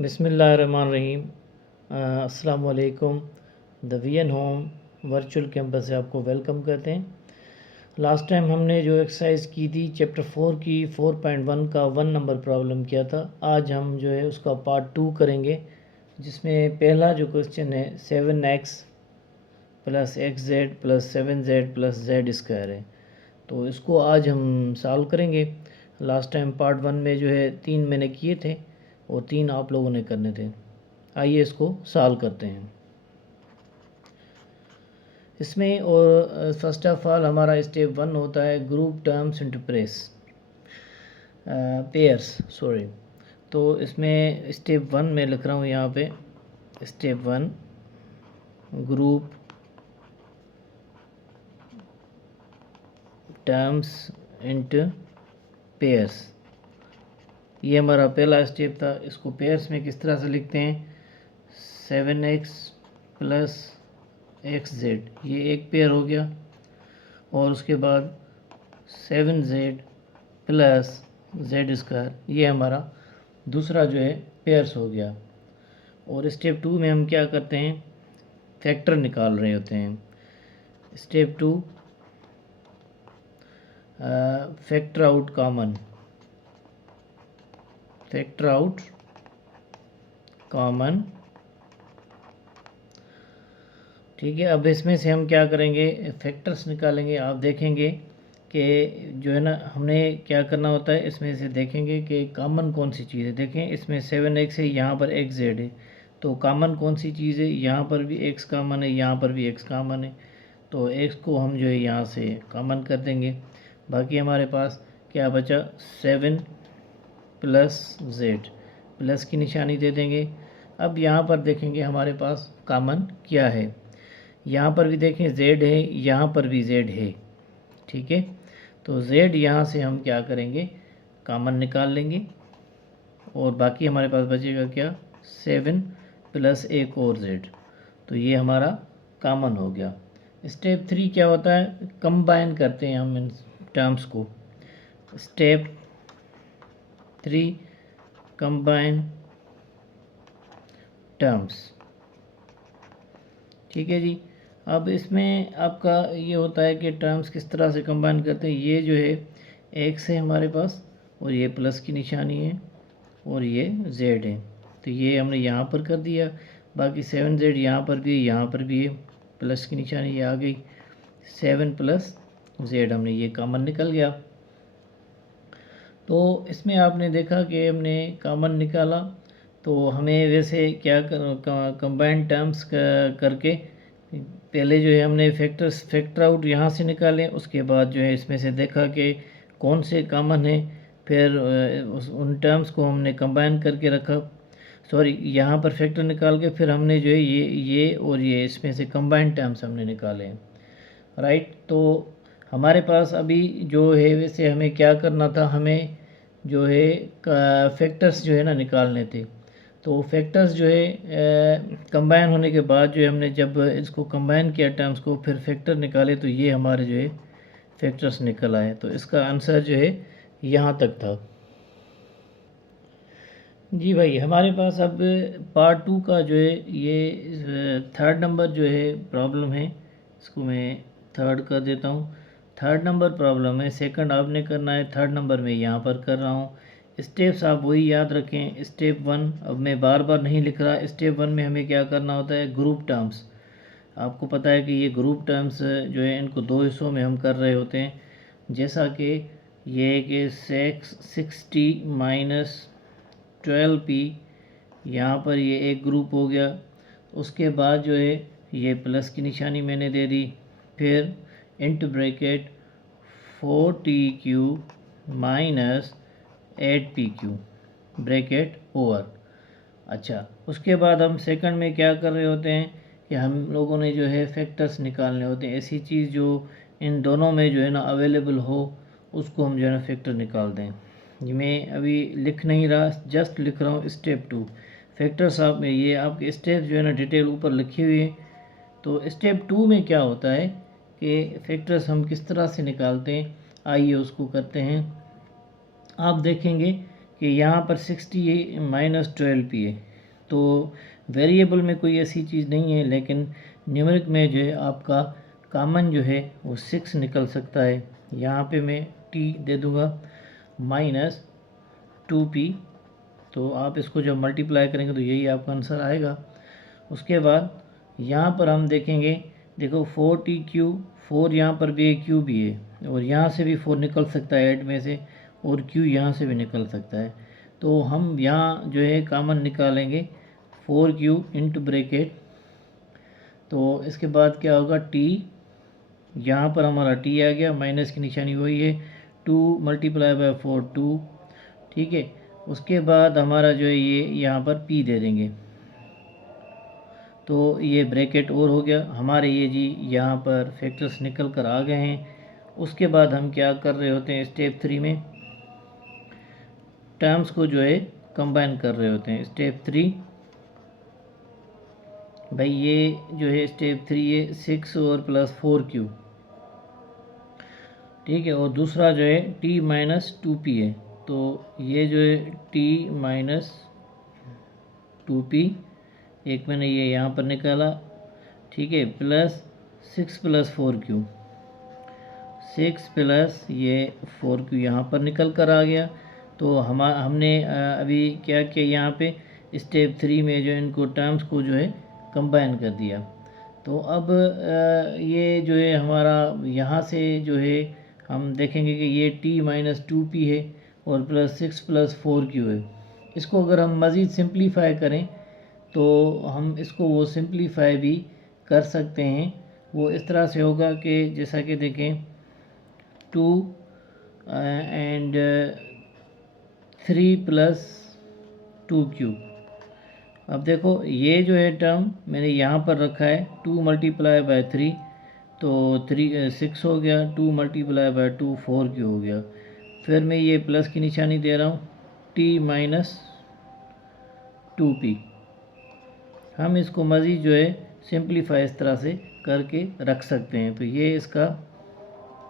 बिस्मिल्लाहिर्रहमानिर्रहीम। अस्सलाम वालेकुम। The VN home virtual campus से आपको वेलकम करते हैं। लास्ट टाइम हमने जो एक्सरसाइज की थी चैप्टर 4 की 4.1 का 1 नंबर प्रॉब्लम किया था। आज हम जो है उसका पार्ट 2 करेंगे, जिसमें पहला जो क्वेश्चन है 7x plus XZ plus 7Z plus Z² है। तो इसको आज हम सॉल्व करेंगे। लास्ट टाइम पार्ट 1 में जो है 3 मैंने किए थे और 3 आप लोगों ने करने थे। आइए इसको सॉल्व करते हैं। इसमें और फर्स्ट ऑफ ऑल हमारा स्टेप 1 होता है ग्रुप टर्म्स इनटू पेयर्स। तो इसमें स्टेप 1 में लिख रहा हूँ यहाँ पे step 1 group terms into pairs. ये हमारा पहला स्टेप था। इसको पेयर्स में किस तरह से लिखते हैं 7x प्लस XZ, ये एक पेयर हो गया, और उसके बाद 7Z प्लस Z², ये हमारा दूसरा जो है पेयर्स हो गया। और स्टेप 2 में हम क्या करते हैं फैक्टर निकाल रहे होते हैं। Step 2 factor out common, factor out common. ठीक है, अब इसमें से हम क्या करेंगे फैक्टर्स निकालेंगे। आप देखेंगे कि जो है ना हमने क्या करना होता है, इसमें से देखेंगे कि कॉमन कौन सी चीज़ है। देखें इसमें 7x है, यहाँ पर XZ है, तो कॉमन कौन सी चीज़ है, यहाँ पर भी x कॉमन है, यहाँ पर भी x कॉमन है। तो x को हम जो है यहाँ से कॉमन कर देंगे। बाकी हमारे पास क्या बचा 7 प्लस Z, प्लस की निशानी दे देंगे। अब यहाँ पर देखेंगे हमारे पास कॉमन क्या है। यहाँ पर भी देखें Z है, यहाँ पर भी Z है। ठीक है, तो Z यहाँ से हम क्या करेंगे कॉमन निकाल लेंगे, और बाकी हमारे पास बचेगा क्या 7 प्लस एक और Z। तो ये हमारा कॉमन हो गया। स्टेप 3 क्या होता है, कंबाइन करते हैं हम इन टर्म्स को। Step 3 combine terms. ठीक है जी। अब इसमें आपका ये होता है कि टर्म्स किस तरह से कंबाइन करते हैं। ये जो है x है हमारे पास, और ये प्लस की निशानी है, और ये z है, तो ये हमने यहाँ पर कर दिया। बाकी 7z यहाँ पर भी है, यहाँ पर भी है, प्लस की निशानी ये आ गई। 7 प्लस z हमने ये कॉमन निकल गया। तो इसमें आपने देखा कि हमने कॉमन निकाला, तो हमें वैसे क्या कंबाइंड टर्म्स करके पहले जो है हमने फैक्टर आउट यहाँ से निकाले, उसके बाद जो है इसमें से देखा कि कौन से कॉमन है, फिर उन टर्म्स को हमने कंबाइन करके रखा। यहाँ पर फैक्टर निकाल के फिर हमने जो है ये और ये इसमें से कंबाइंड टर्म्स हमने निकाले हैं। राइट, तो हमारे पास अभी जो है वैसे हमें क्या करना था, हमें जो है फैक्टर्स जो है ना निकालने थे। तो फैक्टर्स जो है कंबाइन होने के बाद जो है हमने जब इसको कंबाइन किया टर्म्स को, फिर फैक्टर निकाले, तो ये हमारे जो है फैक्टर्स निकल आए। तो इसका आंसर जो है यहाँ तक था। जी भाई, हमारे पास अब पार्ट 2 का जो है ये 3rd नंबर जो है प्रॉब्लम है, इसको मैं 3rd कर देता हूँ। 3rd नंबर प्रॉब्लम है, 2nd आपने करना है, 3rd नंबर में यहाँ पर कर रहा हूँ। स्टेप्स आप वही याद रखें। स्टेप 1 अब मैं बार बार नहीं लिख रहा। स्टेप 1 में हमें क्या करना होता है ग्रुप टर्म्स। आपको पता है कि ये ग्रुप टर्म्स जो है इनको 2 हिस्सों में हम कर रहे होते हैं। जैसा कि ये कि 60 माइनस 12p, यहाँ पर ये एक ग्रुप हो गया। उसके बाद जो है ये प्लस की निशानी मैंने दे दी, फिर into bracket 4TQ minus 8PQ bracket over. अच्छा, उसके बाद हम सेकंड में क्या कर रहे होते हैं कि हम लोगों ने जो है फैक्टर्स निकालने होते हैं। ऐसी चीज़ जो इन दोनों में जो है ना अवेलेबल हो, उसको हम जो है ना फैक्टर निकाल दें। मैं अभी लिख नहीं रहा, जस्ट लिख रहा हूँ स्टेप 2 फैक्टर्स। आप में ये आपके स्टेप जो है ना डिटेल ऊपर लिखी हुई है। तो स्टेप 2 में क्या होता है कि फैक्टर्स हम किस तरह से निकालते हैं, आइए उसको करते हैं। आप देखेंगे कि यहाँ पर 60 माइनस 12p है, तो वेरिएबल में कोई ऐसी चीज़ नहीं है, लेकिन न्यूमेरिक में जो है आपका कॉमन जो है वो 6 निकल सकता है। यहाँ पे मैं t दे दूँगा माइनस 2p, तो आप इसको जब मल्टीप्लाई करेंगे तो यही आपका आंसर आएगा। उसके बाद यहाँ पर हम देखेंगे, देखो 4t क्यूब, 4 यहाँ पर भी है, क्यू भी है, और यहाँ से भी 4 निकल सकता है 8 में से, और q यहाँ से भी निकल सकता है। तो हम यहाँ जो है कॉमन निकालेंगे 4q इंटू ब्रैकेट, तो इसके बाद क्या होगा t, यहाँ पर हमारा t आ गया, माइनस की निशानी वही है, 2 मल्टीप्लाई बाय 4 2, ठीक है। उसके बाद हमारा जो है ये यहाँ पर p दे देंगे, तो ये ब्रैकेट और हो गया हमारे, ये जी यहाँ पर फैक्टर्स निकल कर आ गए हैं। उसके बाद हम क्या कर रहे होते हैं, स्टेप 3 में टर्म्स को जो है कंबाइन कर रहे होते हैं। स्टेप 3 भाई ये जो है स्टेप 3 है 6 और प्लस 4q, ठीक है, और दूसरा जो है t माइनस 2p है, तो ये जो है t माइनस 2p, एक मैंने ये यहाँ पर निकाला, ठीक है, प्लस 6 प्लस 4q, 6 प्लस ये 4q यहाँ पर निकल कर आ गया। तो हमने अभी क्या किया, यहाँ पे स्टेप 3 में जो इनको टर्म्स को जो है कंबाइन कर दिया। तो अब ये जो है हमारा यहाँ से जो है हम देखेंगे कि ये t माइनस 2p है और प्लस 6 प्लस 4q है। इसको अगर हम मज़ीद सिंप्लीफाई करें तो हम इसको वो सिंप्लीफाई भी कर सकते हैं। वो इस तरह से होगा कि जैसा कि देखें 2 एंड 3 प्लस 2q। अब देखो ये जो है टर्म मैंने यहाँ पर रखा है 2 मल्टीप्लाई बाय 3, तो 6 हो गया, 2 मल्टीप्लाई बाय 2 4q हो गया। फिर मैं ये प्लस की निशानी दे रहा हूँ, t माइनस 2p। हम इसको मज़ीद जो है सिंप्लीफाई इस तरह से करके रख सकते हैं। तो ये इसका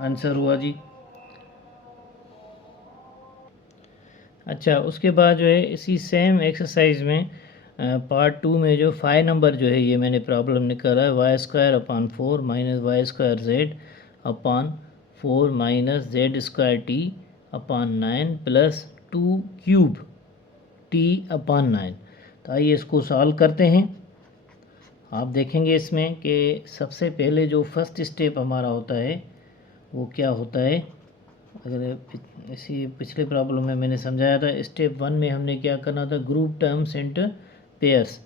आंसर हुआ जी। अच्छा, उसके बाद जो है इसी सेम एक्सरसाइज में पार्ट 2 में जो 5 नंबर जो है ये मैंने प्रॉब्लम निकाला है, Y square upon 4 minus Y square Z upon 4 minus Z square T upon 9 plus 2 cube T upon 9। तो आइए इसको सॉल्व करते हैं। आप देखेंगे इसमें कि सबसे पहले जो फर्स्ट स्टेप हमारा होता है वो क्या होता है, अगर इसी पिछले प्रॉब्लम में मैंने समझाया था, स्टेप 1 में हमने क्या करना था, ग्रुप टर्म्स एंड पेयर्स।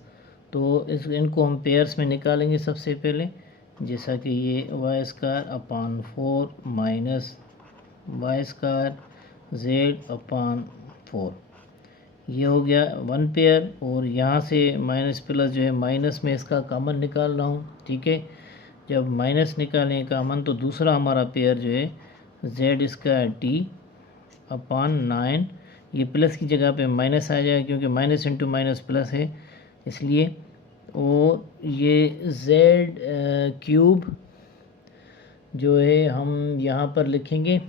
तो इनको हम पेयर्स में निकालेंगे सबसे पहले, जैसा कि ये Y square upon 4 minus Y square Z upon 4, ये हो गया 1 पेयर। और यहाँ से माइनस प्लस जो है माइनस में इसका कॉमन निकाल रहा हूँ, ठीक है। जब माइनस निकालें कॉमन तो दूसरा हमारा पेयर जो है जेड स्क्वायर टी अपान 9, ये प्लस की जगह पे माइनस आ जाएगा क्योंकि माइनस इंटू माइनस प्लस है इसलिए। और ये जेड क्यूब जो है हम यहाँ पर लिखेंगे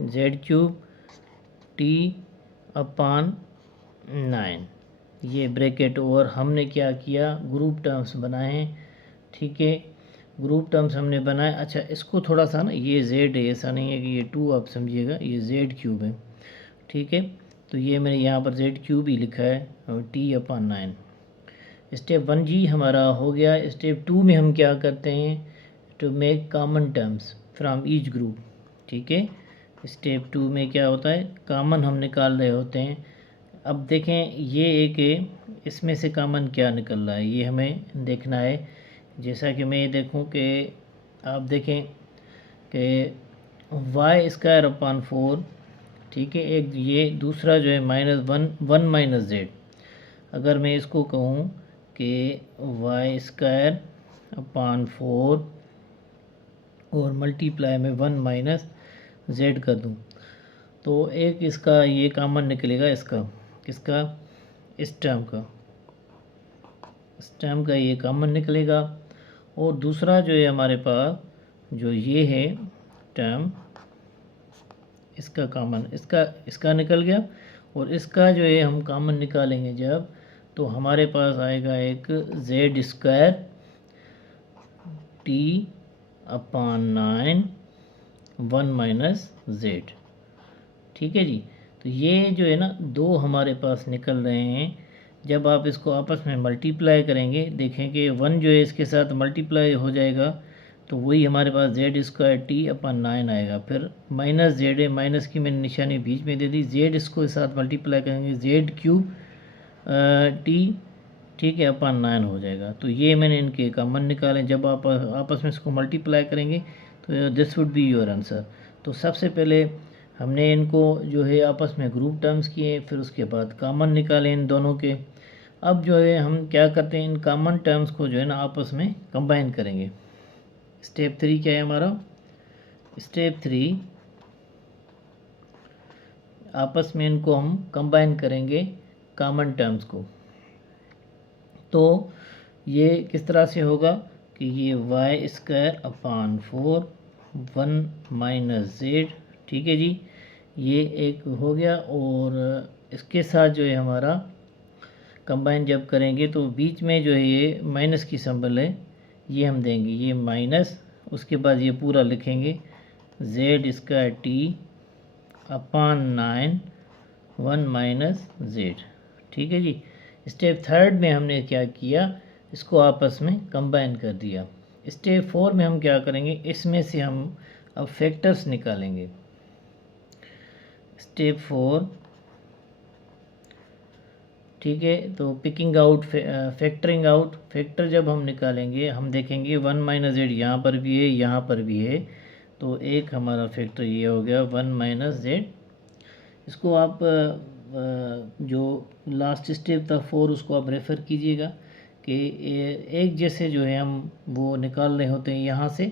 जेड क्यूब टी अपान 9, ये ब्रैकेट। और हमने क्या किया, ग्रुप टर्म्स बनाए हैं, ठीक है, ग्रुप टर्म्स हमने बनाए। अच्छा, इसको थोड़ा सा ना, ये जेड है, ऐसा नहीं है कि ये 2 आप समझिएगा, ये जेड क्यूब है, ठीक है। तो ये मैंने यहाँ पर जेड क्यूब ही लिखा है और टी अपान 9। स्टेप 1 जी हमारा हो गया। स्टेप 2 में हम क्या करते हैं, to make common terms from each group, ठीक है। स्टेप 2 में क्या होता है, कॉमन हम निकाल रहे होते हैं। अब देखें ये एक है, इसमें से कॉमन क्या निकल रहा है ये हमें देखना है। जैसा कि मैं ये देखूं कि आप देखें कि वाई स्क्वायर अपान 4, ठीक है, एक ये दूसरा जो है -1 माइनस जेड। अगर मैं इसको कहूँ कि वाई स्क्वायर अपान 4 और मल्टीप्लाई में 1 माइनस जेड कर दूँ, तो एक इसका ये कॉमन निकलेगा, इसका किसका, इस टर्म का, इस टर्म का ये कॉमन निकलेगा। और दूसरा जो है हमारे पास जो ये है टर्म, इसका कॉमन, इसका निकल गया। और इसका जो है हम कॉमन निकालेंगे जब तो हमारे पास आएगा एक Z square t upon 9 1 minus z. ठीक है जी। तो ये जो है ना दो हमारे पास निकल रहे हैं। जब आप इसको आपस में मल्टीप्लाई करेंगे देखें कि 1 जो है इसके साथ मल्टीप्लाई हो जाएगा, तो वही हमारे पास जेड स्क्वायर टी अपन 9 आएगा। फिर माइनस जेड है, माइनस की मैंने निशानी बीच में दे दी, जेड इसको साथ मल्टीप्लाई करेंगे जेड क्यूब टी, ठीक है, अपन 9 हो जाएगा। तो ये मैंने इनके कॉमन निकाले। जब आप आपस में इसको मल्टीप्लाई करेंगे तो this would be your answer. तो सबसे पहले हमने इनको जो है आपस में ग्रुप टर्म्स किए, फिर उसके बाद कॉमन निकाले इन दोनों के। अब जो है हम क्या करते हैं, इन कॉमन टर्म्स को जो है ना आपस में कंबाइन करेंगे। स्टेप 3 क्या है हमारा, स्टेप 3 आपस में इनको हम कंबाइन करेंगे कॉमन टर्म्स को। तो ये किस तरह से होगा कि ये Y square upon 4 1 minus z, ठीक है जी, ये एक हो गया। और इसके साथ जो है हमारा कंबाइन जब करेंगे तो बीच में जो है ये माइनस की सिंबल है, ये हम देंगे, ये माइनस, उसके बाद ये पूरा लिखेंगे Z square t upon 9 1 minus z. ठीक है जी। स्टेप 3 में हमने क्या किया, इसको आपस में कंबाइन कर दिया। स्टेप 4 में हम क्या करेंगे, इसमें से हम अब फैक्टर्स निकालेंगे। स्टेप 4, ठीक है, तो picking out, factoring out. Factor जब हम निकालेंगे हम देखेंगे 1 माइनस जेड यहाँ पर भी है, यहाँ पर भी है, तो एक हमारा फैक्टर ये हो गया 1 माइनस जेड। इसको आप जो लास्ट स्टेप था 4 उसको आप रेफ़र कीजिएगा कि एक जैसे जो है हम वो निकाल रहे होते हैं, यहाँ से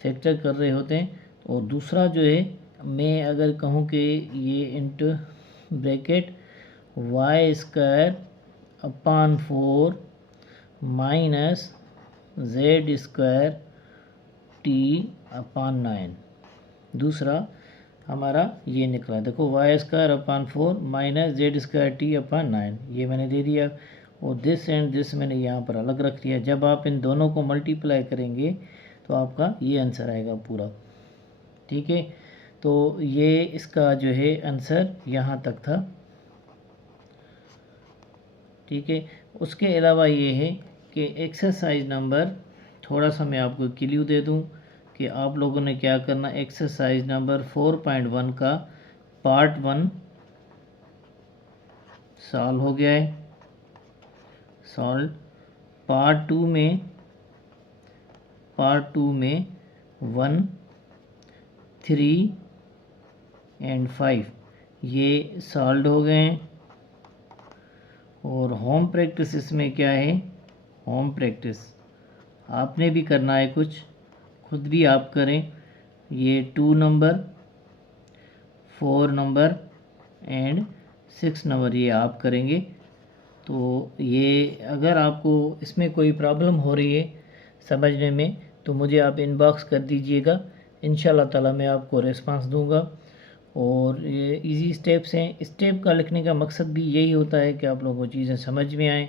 फैक्टर कर रहे होते हैं। और दूसरा जो है मैं अगर कहूँ कि ये into bracket y square upon 4 minus Z square t upon 9, दूसरा हमारा ये निकला। देखो y square upon 4 minus Z square t upon 9, ये मैंने दे दिया। और दिस एंड दिस मैंने यहाँ पर अलग रख दिया। जब आप इन दोनों को मल्टीप्लाई करेंगे तो आपका ये आंसर आएगा पूरा। ठीक है, तो ये इसका जो है आंसर यहाँ तक था। ठीक है, उसके अलावा ये है कि एक्सरसाइज नंबर, थोड़ा सा मैं आपको क्लू दे दूँ कि आप लोगों ने क्या करना। एक्सरसाइज नंबर 4.1 का पार्ट 1 सॉल्व हो गया है, सॉल्व। पार्ट 2 में 1 3 एंड 5 ये सॉल्व हो गए हैं। और होम प्रैक्टिस इसमें क्या है, होम प्रैक्टिस आपने भी करना है, कुछ खुद भी आप करें। ये 2 नंबर 4 नंबर एंड 6 नंबर ये आप करेंगे। तो ये अगर आपको इसमें कोई प्रॉब्लम हो रही है समझने में तो मुझे आप इनबॉक्स कर दीजिएगा, इंशाल्लाह ताला मैं आपको रिस्पांस दूंगा। और ये इजी स्टेप्स हैं। स्टेप का लिखने का मकसद भी यही होता है कि आप लोगों को चीज़ें समझ में आएँ।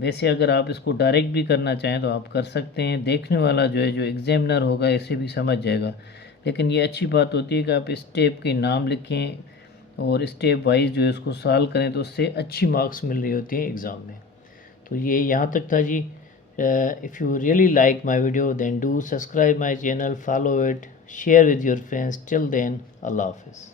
वैसे अगर आप इसको डायरेक्ट भी करना चाहें तो आप कर सकते हैं, देखने वाला जो है जो एग्जामिनर होगा इसे भी समझ जाएगा। लेकिन ये अच्छी बात होती है कि आप स्टेप के नाम लिखें और स्टेप वाइज जो है उसको सॉल्व करें, तो उससे अच्छी मार्क्स मिल रही होती हैं एग्ज़ाम में। तो ये यहाँ तक था जी। If you really like my video then do subscribe my channel, follow it, share with your friends. Till then Allah हाफिज़।